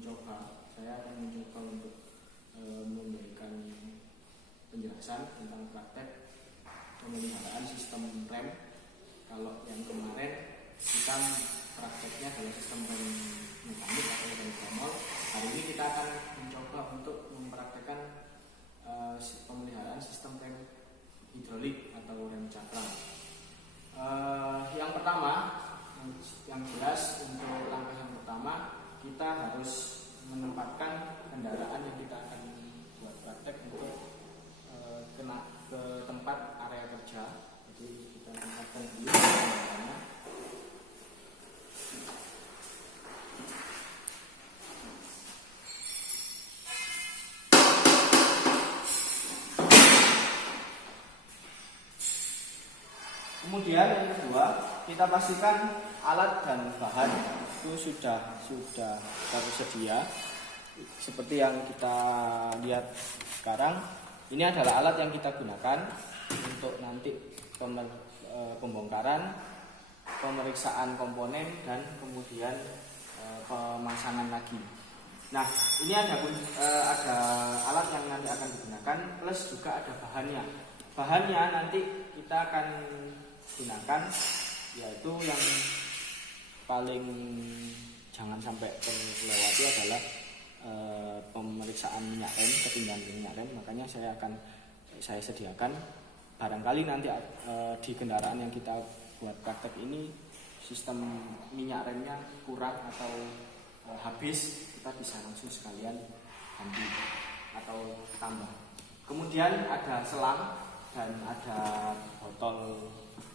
saya akan mencoba untuk memberikan penjelasan tentang praktek pemeliharaan sistem rem. Kalau yang kemarin kita prakteknya adalah sistem rem mekanik atau rem tremor, hari ini kita akan mencoba untuk mempraktekkan pemeliharaan sistem rem hidrolik atau rem cakram. Yang pertama, yang jelas untuk langkah yang pertama, kita harus menempatkan kendaraan yang kita akan buat praktek untuk kena ke tempat area kerja. Jadi kita tempatkan dulu kendaraannya. Kemudian yang kedua, kita pastikan alat dan bahan itu sudah tersedia seperti yang kita lihat sekarang. Ini adalah alat yang kita gunakan untuk nanti pembongkaran, pemeriksaan komponen, dan kemudian pemasangan lagi. Nah, ini ada alat yang nanti akan digunakan, plus juga ada bahannya. Bahannya nanti kita akan gunakan, yaitu yang paling jangan sampai terlewati adalah pemeriksaan minyak rem, ketinggian minyak rem. Makanya saya sediakan, barangkali nanti di kendaraan yang kita buat praktek ini sistem minyak remnya kurang atau habis, kita bisa langsung sekalian ganti atau tambah. Kemudian ada selang dan ada botol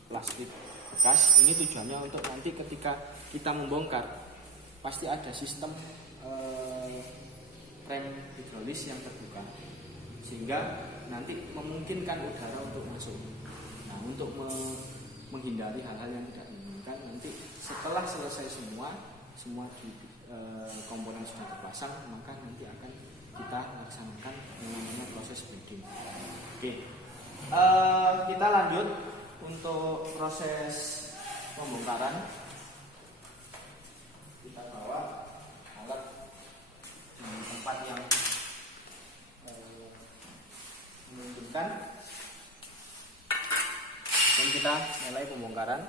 plastik bekas. Ini tujuannya untuk nanti ketika kita membongkar pasti ada sistem rem hidrolis yang terbuka, sehingga nanti memungkinkan udara untuk masuk. Nah, untuk menghindari hal-hal yang tidak diinginkan, nanti setelah selesai semua komponen sudah terpasang, maka nanti akan kita laksanakan yang namanya proses bleeding. Oke, kita lanjut untuk proses pembongkaran. Kita bawa alat di tempat yang memungkinkan dan kita mulai pembongkaran.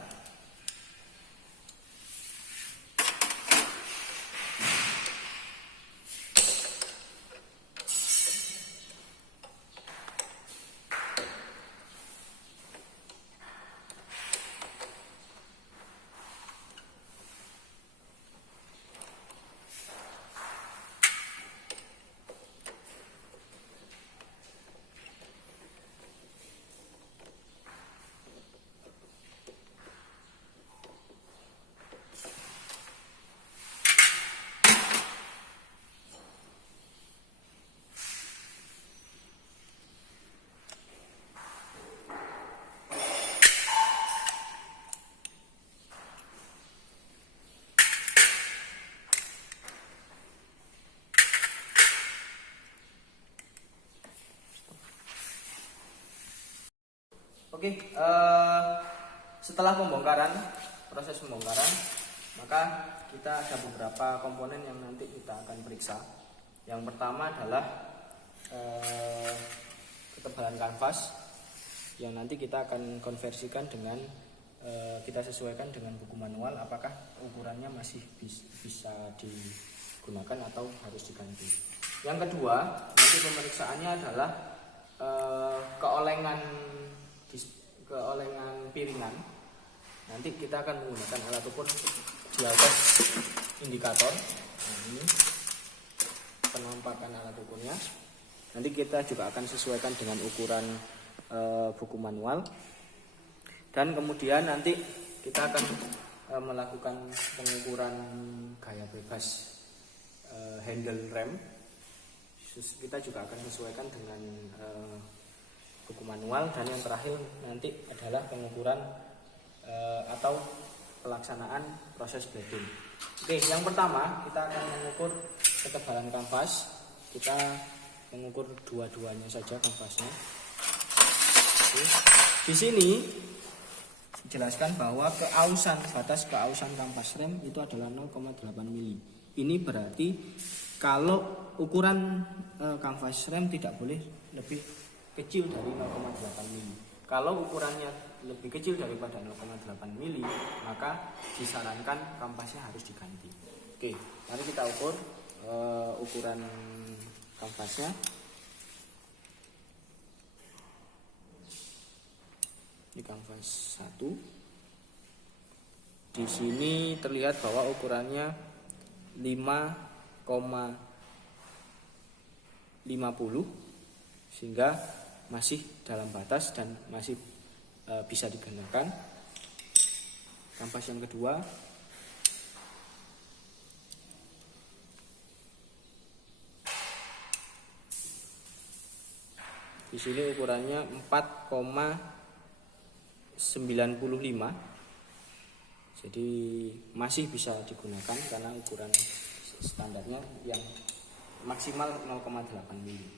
Oke, setelah proses pembongkaran, maka kita ada beberapa komponen yang nanti kita akan periksa. Yang pertama adalah ketebalan kanvas yang nanti kita akan konversikan dengan kita sesuaikan dengan buku manual, apakah ukurannya masih bisa digunakan atau harus diganti. Yang kedua, nanti pemeriksaannya adalah keolengan piringan. Nanti kita akan menggunakan alat ukur dial test indikator. Nah, ini penampakan alat ukurnya. Nanti kita juga akan sesuaikan dengan ukuran buku manual. Dan kemudian nanti kita akan melakukan pengukuran gaya bebas handle rem. Kita juga akan sesuaikan dengan buku manual. Dan yang terakhir nanti adalah pengukuran atau pelaksanaan proses bleeding. Oke, yang pertama kita akan mengukur ketebalan kanvas. Kita mengukur dua-duanya saja kanvasnya. Oke. Di sini dijelaskan bahwa batas keausan kanvas rem itu adalah 0,8 mili. Ini berarti kalau ukuran kanvas rem tidak boleh lebih kecil dari 0,8 mili. Kalau ukurannya lebih kecil daripada 0,8 mili, maka disarankan kanvasnya harus diganti. Oke, mari kita ukur ukuran kanvasnya. Ini kanvas 1. Di sini terlihat bahwa ukurannya 5,50, sehingga masih dalam batas dan masih bisa digunakan. Kanvas yang kedua, di sini ukurannya 4,95, jadi masih bisa digunakan karena ukuran standarnya yang maksimal 0,8 mili.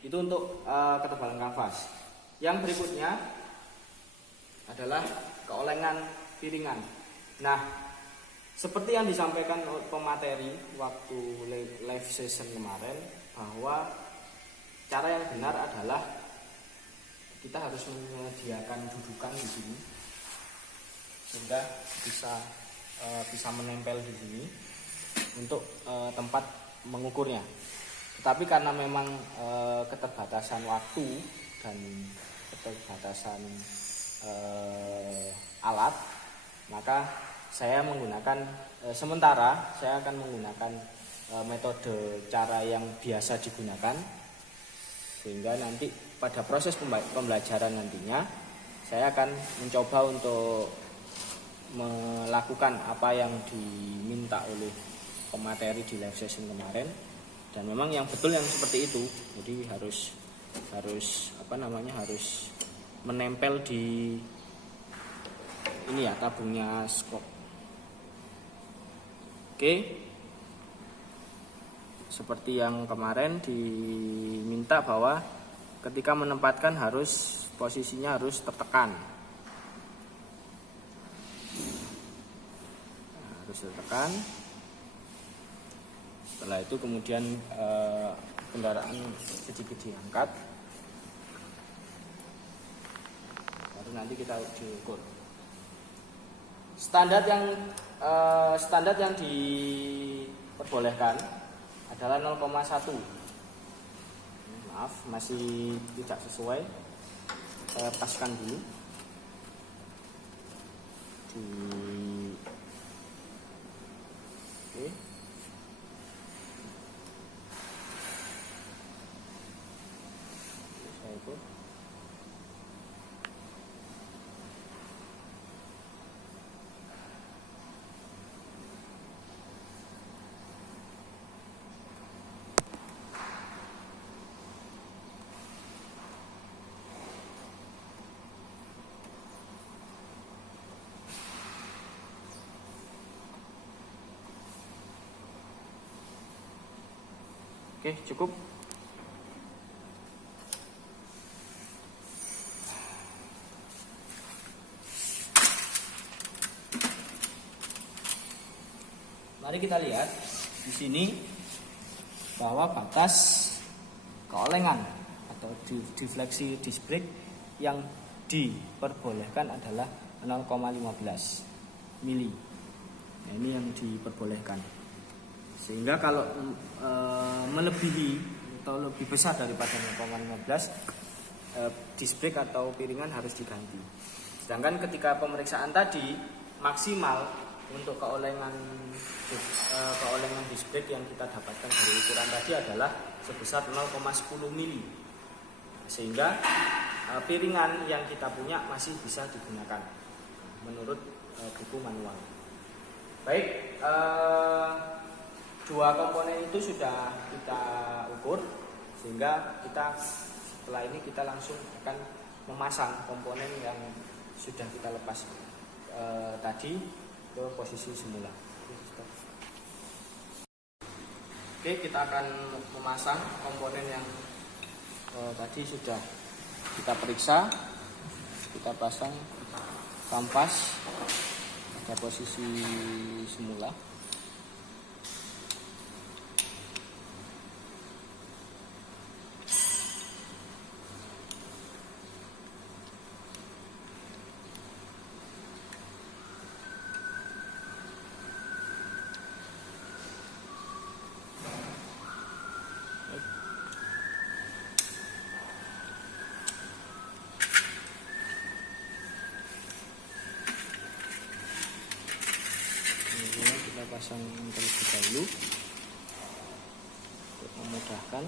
Itu untuk ketebalan kanvas. Yang berikutnya adalah keolengan piringan. Nah, seperti yang disampaikan pemateri waktu live session kemarin, bahwa cara yang benar adalah kita harus menyediakan dudukan di sini sehingga bisa menempel di sini untuk tempat mengukurnya. Tetapi karena memang keterbatasan waktu dan keterbatasan alat, maka saya menggunakan sementara saya akan menggunakan metode cara yang biasa digunakan, sehingga nanti pada proses pembelajaran nantinya saya akan mencoba untuk melakukan apa yang diminta oleh pemateri di live session kemarin, dan memang yang betul yang seperti itu. Jadi harus menempel di ini ya, tabungnya skop. Oke, seperti yang kemarin diminta bahwa ketika menempatkan posisinya harus tertekan. Harus tertekan. Setelah itu kemudian kendaraan sedikit diangkat, baru nanti kita diukur. Standar yang diperbolehkan adalah 0,1. Maaf, masih tidak sesuai. Saya paskan dulu di oke. Saya ukur. Oke, cukup. Mari kita lihat di sini bahwa batas keolengan atau defleksi disc brake yang diperbolehkan adalah 0,15 mili. Nah, ini yang diperbolehkan. Sehingga kalau melebihi atau lebih besar daripada 0,15, disc brake atau piringan harus diganti. Sedangkan ketika pemeriksaan tadi maksimal untuk keolengan disc brake yang kita dapatkan dari ukuran tadi adalah sebesar 0,10 mili. Sehingga piringan yang kita punya masih bisa digunakan menurut buku manual. Baik, dua komponen itu sudah kita ukur, sehingga setelah ini kita langsung akan memasang komponen yang sudah kita lepas tadi ke posisi semula. Oke, kita akan memasang komponen yang tadi sudah kita periksa. Kita pasang kanvas pada posisi semula. pasang terlebih dahulu untuk memudahkan.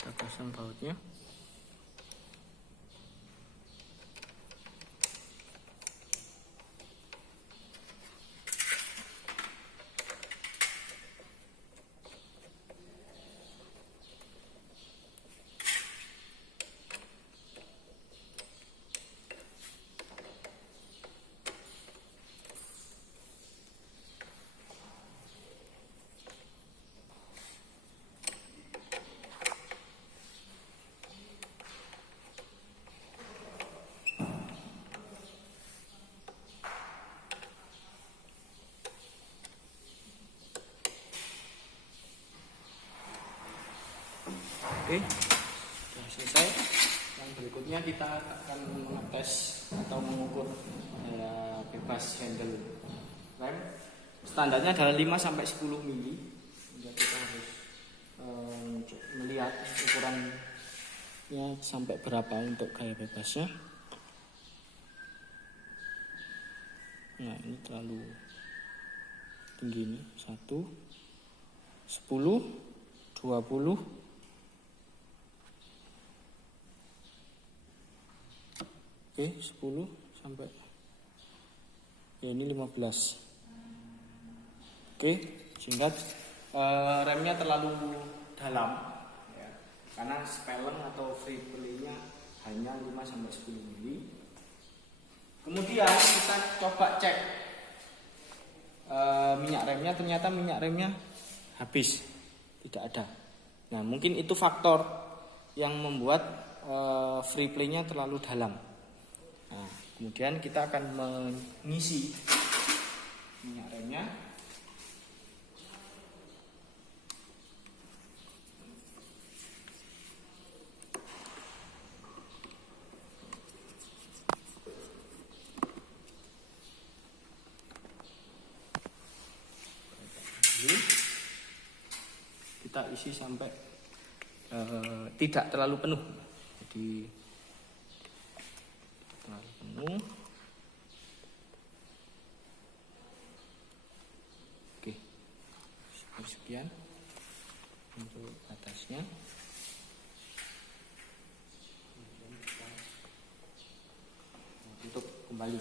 Kita pasang bautnya. Oke, sudah selesai. Yang berikutnya kita akan mengetes atau mengukur bebas handle rem. Standarnya adalah 5-10 mili. Jadi kita harus melihat ukurannya sampai berapa untuk gaya bebasnya. Nah, ini terlalu tinggi nih. 1, 10, 20. Oke, 10 sampai ya ini 15. Oke, singkat, remnya terlalu dalam ya, karena spelen atau free play-nya hanya 5-10 mili. Kemudian kita coba cek minyak remnya, ternyata minyak remnya habis, tidak ada. Nah, mungkin itu faktor yang membuat free play-nya terlalu dalam. Nah, kemudian kita akan mengisi minyak remnya. Kita isi sampai tidak terlalu penuh, jadi terlalu penuh. Oke, sekian untuk atasnya. Kemudian kita tutup kembali.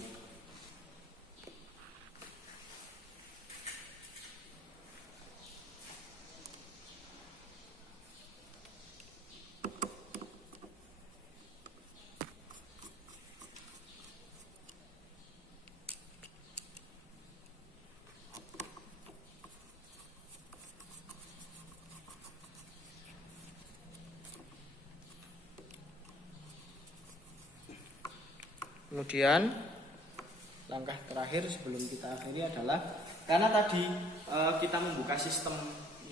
Kemudian langkah terakhir sebelum kita akhiri adalah, karena tadi kita membuka sistem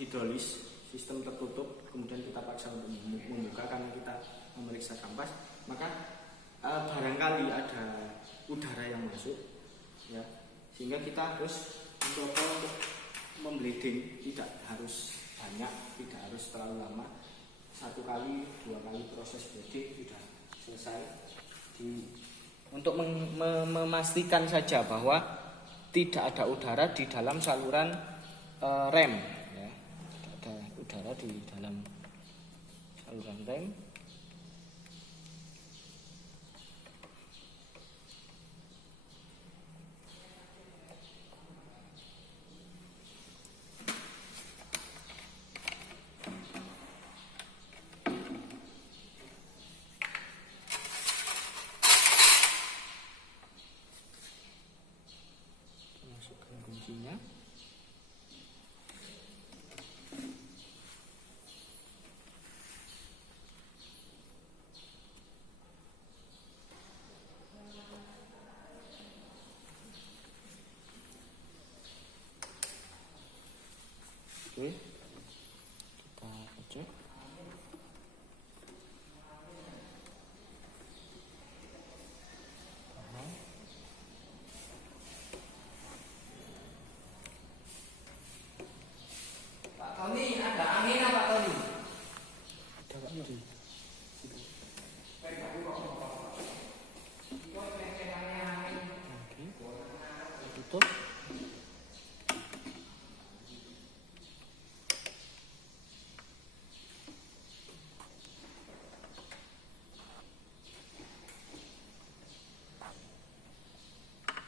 hidrolis, sistem tertutup, kemudian kita paksa untuk membuka karena kita memeriksa kampas, maka barangkali ada udara yang masuk, ya, sehingga kita harus mencoba untuk membleeding, tidak harus banyak, tidak harus terlalu lama, 1 kali 2 kali proses bleeding sudah selesai. Untuk memastikan saja bahwa tidak ada udara di dalam saluran rem, ya. Tidak ada udara di dalam saluran rem. kuncinya. Oke, kita cek. Pak Tony, ada angin apa Pak Tony? Ada Pak Tony. Oke, tutup.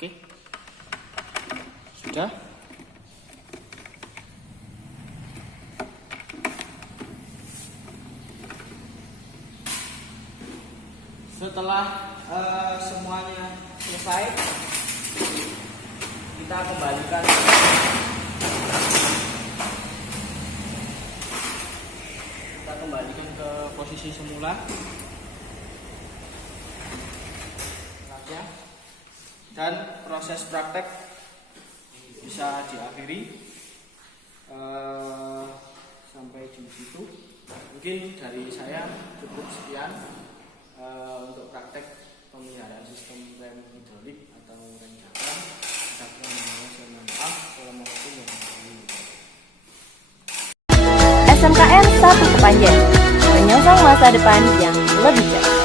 Oke, sudah. Setelah semuanya selesai, kita kembalikan ke posisi semula. Dan proses praktek bisa diakhiri sampai di situ. Mungkin dari saya cukup sekian untuk praktek pemeliharaan sistem rem hidrolik atau rem jangkar. Assalamualaikum warahmatullahi wabarakatuh. SMKN 1 Kepanjen, menyongsong masa depan yang lebih cerah.